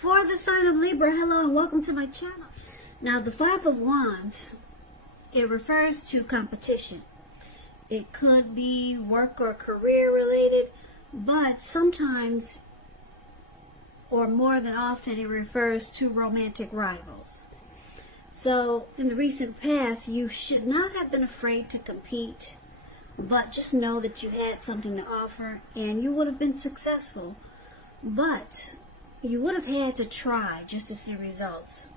For the sign of Libra, hello and welcome to my channel. Now, the Five of Wands, it refers to competition. It could be work or career related, but sometimes, or more than often, it refers to romantic rivals. So, in the recent past, you should not have been afraid to compete, but just know that you had something to offer and you would have been successful. But you would have had to try just to see results.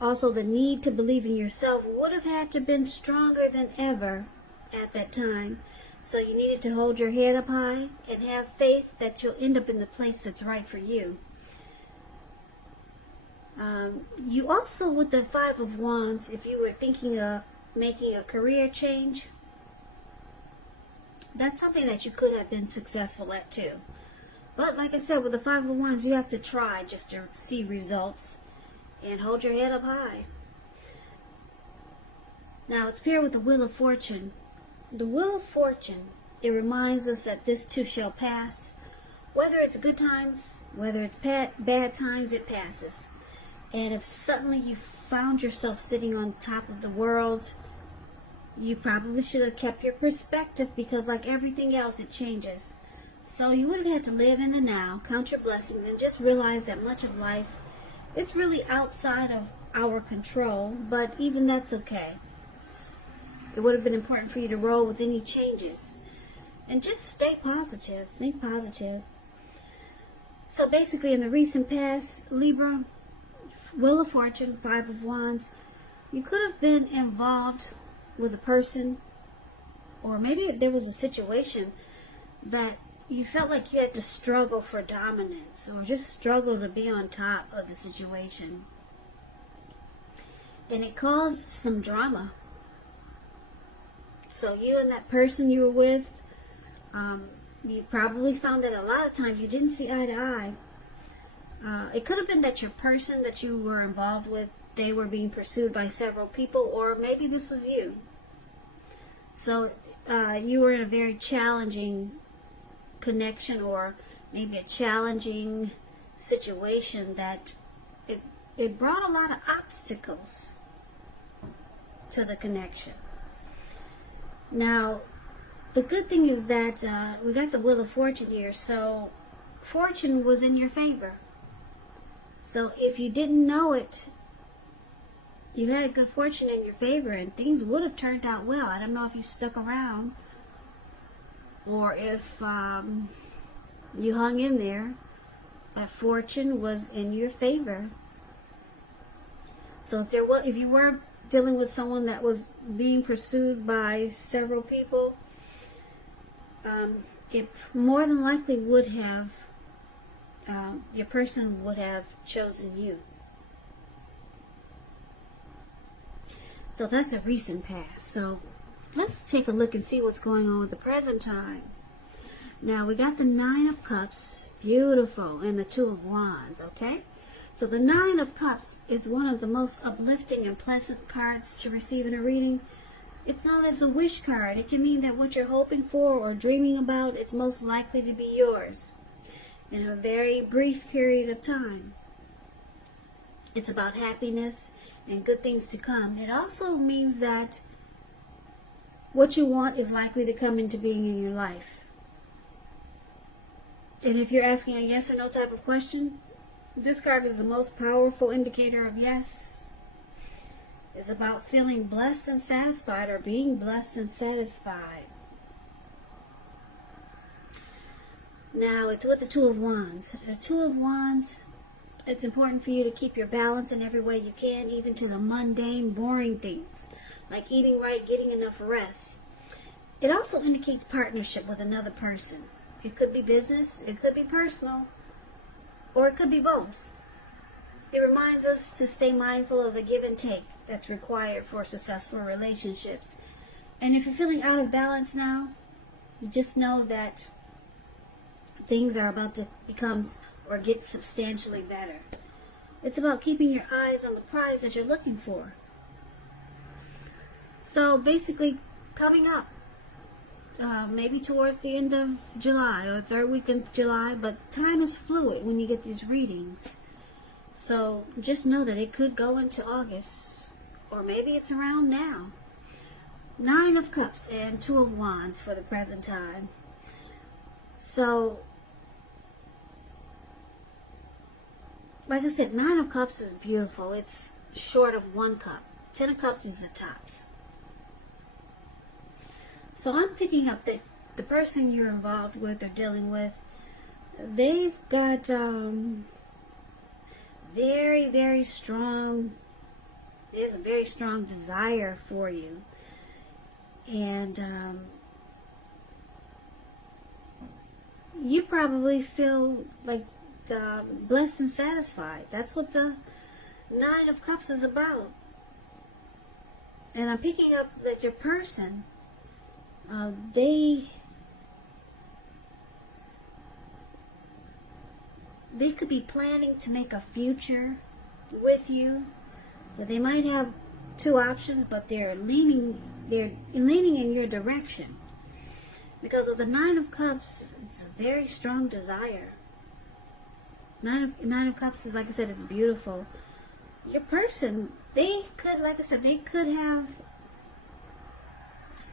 Also, the need to believe in yourself would have had to been stronger than ever at that time. So you needed to hold your head up high and have faith that you'll end up in the place that's right for you. You also, with the Five of Wands, if you were thinking of making a career change, that's something that you could have been successful at too. But like I said, with the Five of Wands, you have to try just to see results and hold your head up high. Now, it's paired with the Wheel of Fortune. The Wheel of Fortune, it reminds us that this too shall pass. Whether it's good times, whether it's bad times, it passes. And if suddenly you found yourself sitting on top of the world, you probably should have kept your perspective, because like everything else, it changes. So you would have had to live in the now, count your blessings, and just realize that much of life, it's really outside of our control, but even that's okay. It would have been important for you to roll with any changes. And just stay positive, think positive. So basically, in the recent past, Libra, Wheel of Fortune, Five of Wands, you could have been involved with a person, or maybe there was a situation that you felt like you had to struggle for dominance, or just struggle to be on top of the situation. And it caused some drama. So you and that person you were with, you probably found that a lot of times you didn't see eye to eye. It could have been that your person that you were involved with, they were being pursued by several people, or maybe this was you. So you were in a very challenging connection, or maybe a challenging situation that it brought a lot of obstacles to the connection. Now, the good thing is that we got the Wheel of Fortune here, so fortune was in your favor. So if you didn't know it, you had good fortune in your favor, and things would have turned out well. I don't know if you stuck around, or if you hung in there, but fortune was in your favor. So if you were dealing with someone that was being pursued by several people, it more than likely would have, your person would have chosen you. So that's a recent past. So let's take a look and see what's going on with the present time. Now, we got the Nine of Cups, beautiful, and the Two of Wands, okay? So the Nine of Cups is one of the most uplifting and pleasant cards to receive in a reading. It's known as a wish card. It can mean that what you're hoping for or dreaming about, it's most likely to be yours in a very brief period of time. It's about happiness and good things to come. It also means that what you want is likely to come into being in your life. And if you're asking a yes or no type of question, this card is the most powerful indicator of yes. It's about feeling blessed and satisfied, or being blessed and satisfied. Now, it's with the Two of Wands. The Two of Wands, it's important for you to keep your balance in every way you can, even to the mundane, boring things, like eating right, getting enough rest. It also indicates partnership with another person. It could be business, it could be personal, or it could be both. It reminds us to stay mindful of the give and take that's required for successful relationships. And if you're feeling out of balance now, just know that things are about to become or get substantially better. It's about keeping your eyes on the prize that you're looking for. So basically, coming up, maybe towards the end of July or third week of July, but time is fluid when you get these readings. So just know that it could go into August, or maybe it's around now. 9 of Cups and 2 of Wands for the present time. So, like I said, 9 of Cups is beautiful. It's short of 1 cup. 10 of Cups is the tops. So I'm picking up that the person you're involved with or dealing with, they've got very, very strong, there's a very strong desire for you. And you probably feel like blessed and satisfied. That's what the 9 of Cups is about. And I'm picking up that your person, they could be planning to make a future with you, but they might have 2 options, but they're leaning in your direction. Because with the 9 of Cups, it's a very strong desire. 9 of Cups is, like I said, it's beautiful. Your person, they could, like I said, they could have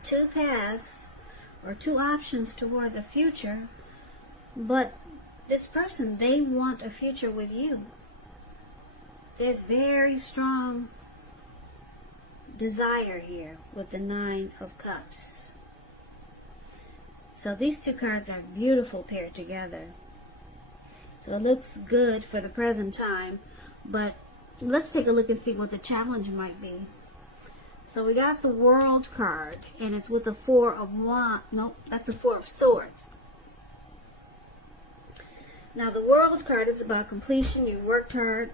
2 paths or 2 options towards a future, but this person, they want a future with you. There's very strong desire here with the 9 of Cups. So these 2 cards are beautiful paired together. So it looks good for the present time, but let's take a look and see what the challenge might be. So we got the World card, and it's with the 4 of Wands. Nope, that's a 4 of Swords. Now the World card is about completion. You worked hard.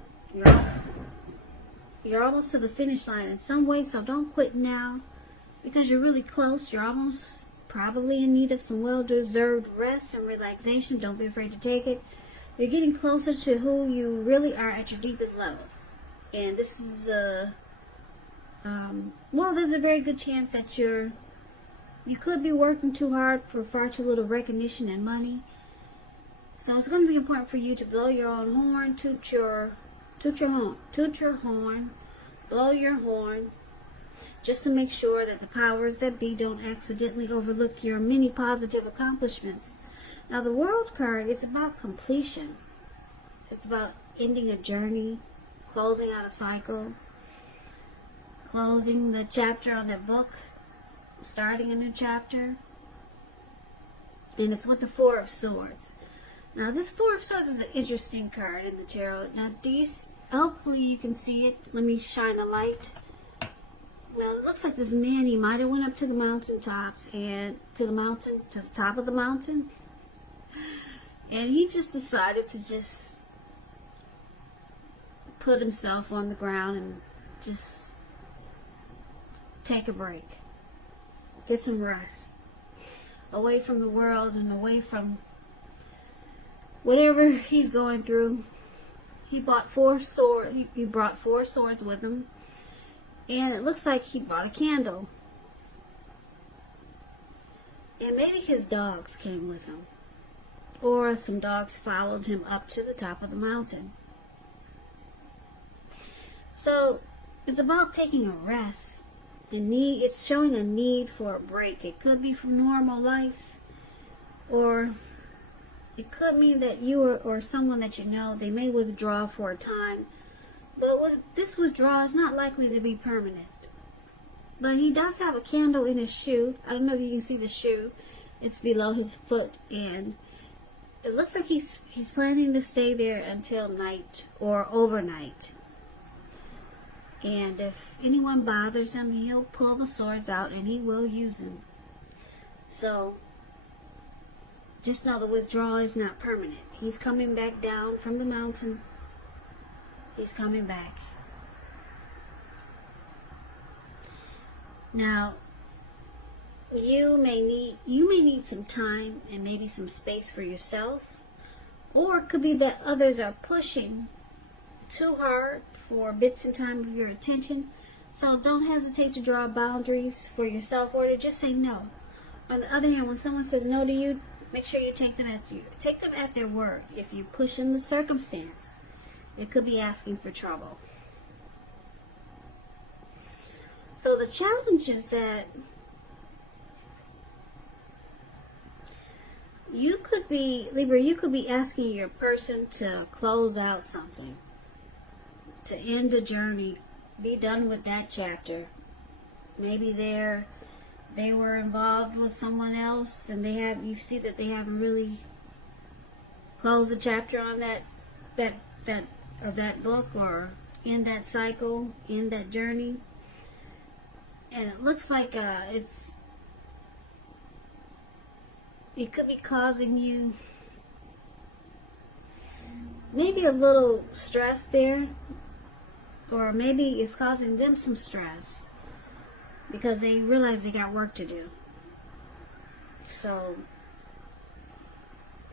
You're almost to the finish line in some way, so don't quit now because you're really close. You're almost probably in need of some well-deserved rest and relaxation. Don't be afraid to take it. You're getting closer to who you really are at your deepest levels. And this is well, there's a very good chance that you could be working too hard for far too little recognition and money. So it's going to be important for you to blow your own horn, toot your horn, blow your horn, just to make sure that the powers that be don't accidentally overlook your many positive accomplishments. Now the World card, it's about completion. It's about ending a journey, closing out a cycle, closing the chapter on that book, starting a new chapter. And it's with the 4 of Swords. Now this 4 of Swords is an interesting card in the tarot. Now these, hopefully you can see it. Let me shine a light. Now it looks like this man, he might have went up to the mountaintops and to the top of the mountain. And he just decided to just put himself on the ground and just take a break. Get some rest. Away from the world and away from whatever he's going through. He bought 4 swords. He brought 4 swords with him. And it looks like he brought a candle. And maybe his dogs came with him. Or some dogs followed him up to the top of the mountain. So it's about taking a rest. It's showing a need for a break. It could be from normal life, or it could mean that you or someone that you know, they may withdraw for a time. But with this withdrawal, it's not likely to be permanent. But he does have a candle in his shoe. I don't know if you can see the shoe. It's below his foot, and it looks like he's planning to stay there until night or overnight. And if anyone bothers him, he'll pull the swords out and he will use them. So just know the withdrawal is not permanent. He's coming back down from the mountain. He's coming back. Now, you may need some time and maybe some space for yourself, or it could be that others are pushing too hard for bits and time of your attention. So don't hesitate to draw boundaries for yourself, or to just say no. On the other hand, when someone says no to you, make sure you take them at their word. If you push in the circumstance, It could be asking for trouble. So the challenge is that you could be, Libra, you could be asking your person to close out something, to end a journey, be done with that chapter. Maybe they were involved with someone else, and you see that they haven't really closed the chapter on that book, or in that cycle, in that journey. And it looks like it could be causing you maybe a little stress there, or maybe it's causing them some stress because they realize they got work to do. So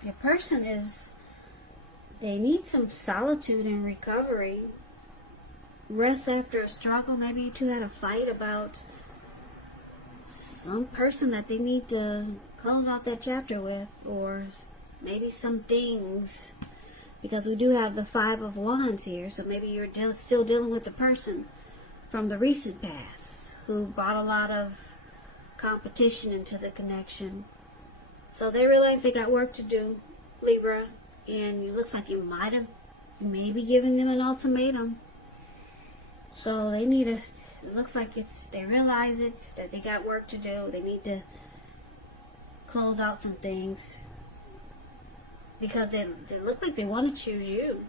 your person they need some solitude and recovery, rest after a struggle. Maybe you two had a fight about some person that they need to close out that chapter with, or maybe some things, because we do have the 5 of Wands here. So maybe you're still dealing with the person from the recent past who brought a lot of competition into the connection. So they realize they got work to do, Libra, and it looks like you may be giving them an ultimatum. So they need it looks like they realize it, that they got work to do. They need to close out some things because they look like they want to choose you.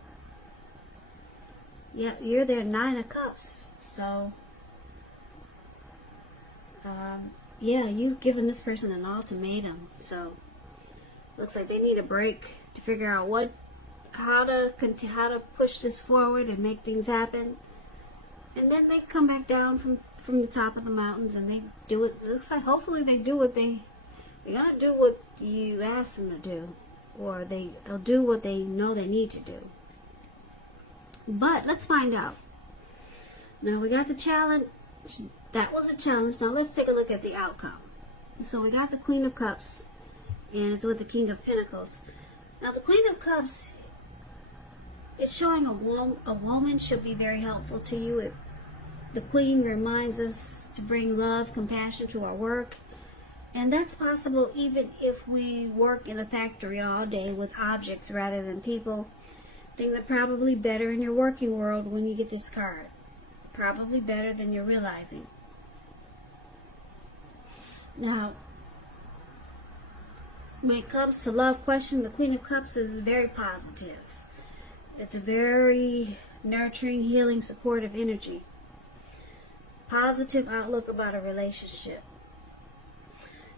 Yeah, you're their 9 of Cups. So, yeah, you've given this person an ultimatum. So, looks like they need a break to figure out how to push this forward and make things happen. And then they come back down from the top of the mountains and they do it. It looks like hopefully they do what they're gonna do what you ask them to do, or they'll do what they know they need to do. But let's find out. Now we got the challenge. That was a challenge. Now let's take a look at the outcome. So we got the Queen of Cups, and it's with the King of Pentacles. Now the Queen of Cups is showing a woman should be very helpful to you. The Queen reminds us to bring love, compassion to our work. And that's possible even if we work in a factory all day with objects rather than people. Things are probably better in your working world when you get this card. Probably better than you're realizing. Now, when it comes to love question, the Queen of Cups is very positive. It's a very nurturing, healing, supportive energy. Positive outlook about a relationship.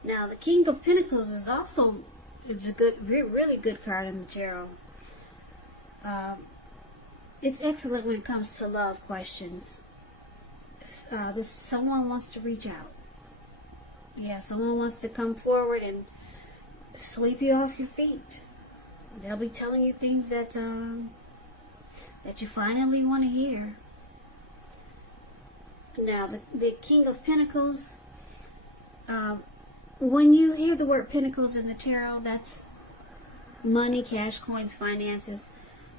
Now, the King of Pentacles is also a good, really good card in the tarot. It's excellent when it comes to love questions. Someone wants to reach out. Yeah, someone wants to come forward and sweep you off your feet. They'll be telling you things that you finally want to hear. Now, the King of Pentacles, when you hear the word Pentacles in the tarot, that's money, cash, coins, finances.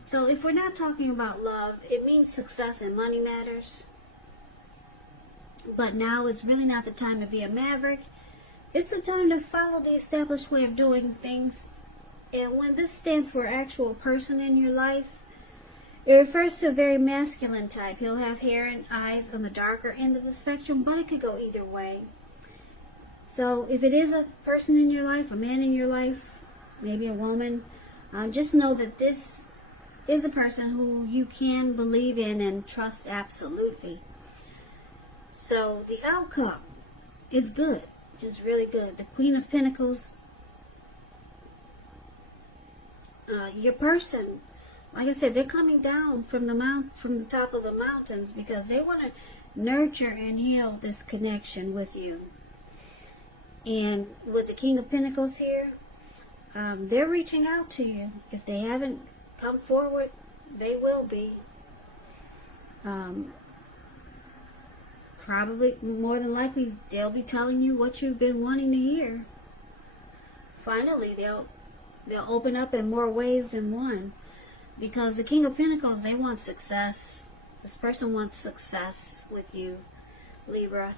So if we're not talking about love, it means success and money matters. But now is really not the time to be a maverick. It's a time to follow the established way of doing things. And when this stands for an actual person in your life, it refers to a very masculine type. He'll have hair and eyes on the darker end of the spectrum, but it could go either way. So if it is a person in your life, a man in your life, maybe a woman, just know that this is a person who you can believe in and trust absolutely. So the outcome is good. It's really good. The Queen of Pentacles, your person, like I said, they're coming down from the top of the mountains because they want to nurture and heal this connection with you. And with the King of Pentacles here, they're reaching out to you. If they haven't come forward, they will be. Probably, more than likely, they'll be telling you what you've been wanting to hear. Finally, they'll open up in more ways than one. Because the King of Pentacles, they want success. This person wants success with you, Libra.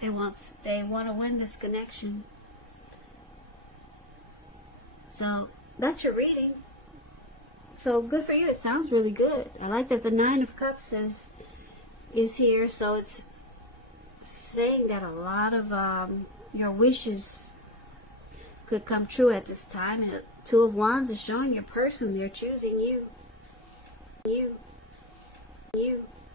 They want to win this connection. So that's your reading. So good for you. It sounds really good. I like that the Nine of Cups is here. So it's saying that a lot of your wishes could come true at this time. And Two of Wands is showing your person. They're choosing you. You.